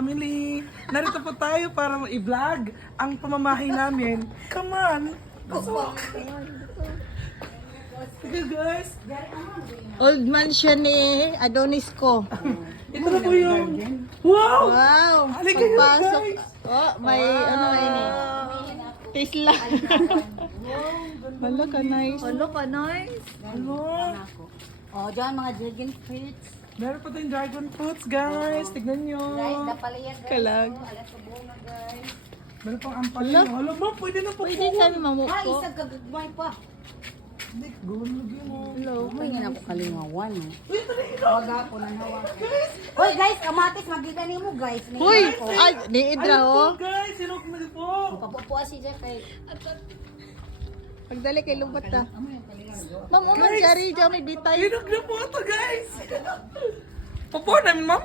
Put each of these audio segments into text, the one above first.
Family, narito po tayo para i-vlog ang pamamahay namin. Come on! Pasok! Sige guys! Old mansion ni Adonis ko. Ito na po yung... Wow! Wow! Halika yun, Pagpasok. guys. Oh, may ano ini. Tesla. Hala ka nice. Hello ka, nice. Ano? Oh, dyan mga dragon fruits. Meron pa tayong dragon fruits guys. Tignan nyo. Guys, napalaya guys. Kalag. Oh, alas sa bunga guys. Meron pang ampalaya. Hala ba? Pwede na po Pwede kami mamuko. Isang kagagmay pa. Hindi, gawin mo yun. Hello. May nga ako kalingawan. Uy, ito na yun. Huwag ako nang hawak. Hoy guys, kamatis, magkita niyo mo guys. May Hoy! ako. Ay, ni Idra Ayun oh. po guys. Sino ko na po? Papupuan si Jack kay... Pagdali kay lubat ta. Amo yung kalingawan. Ma'am, uman jari dyan may bitay. Hinog na po ito guys. Papo namin ma'am.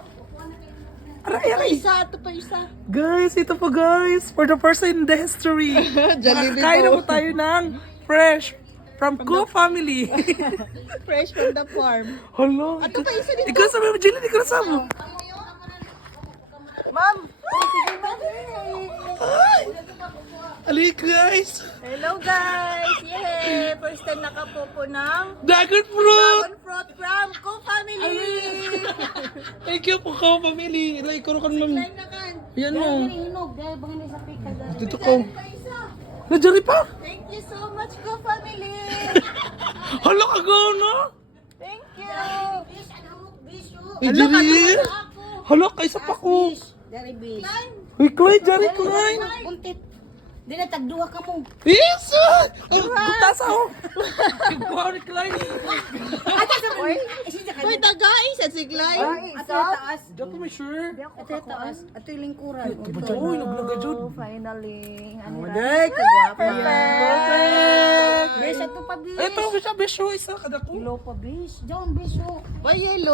Aray, aray. Isa, ito pa isa. Guys, ito po guys. For the first time in the history. Jollibee Makakain na po. po tayo ng fresh from Cool Family. Fresh from the farm. Hello. Ato pa isa dito. Ikaw sabi mo, Jillian, ikaw na sabi mo. Ma'am! Ali guys. Hello guys! Yay! First time nakapupo ng Dragon fruit. Dragon fruit from Co Family! Thank you po Cool Family. Like, ko kan ma'am. Line na kan. Yan Dahil mo. kani hinog, dahil bangin sa pika guys. Dito ko. Pa isa. Nandiyan pa. Thank you so much Co Family! Hala ka go no? Thank you! Bish, ano mo, bish, oh. Eh, Jillian. Hala ka isa pa ko. Bish, dari bish. Uy, Clyde, Jari, Clyde. Puntit. Di na tagduha ka mo. Yes! Butas ako. Ikaw ni Clyde. Oy, si Jack. Hoy, tagais at siglay. Ato yung taas. Diyan po may sure. Ato yung taas. Ato yung lingkuran. Uy, naglaga dyan. Finally. Ano Day, kagwapa Perfect! Bish, ato pa bish. Ito, bisa, bisyo, isa kada ko. Kilo pa bish. Diyan, bish, oh. Why yellow?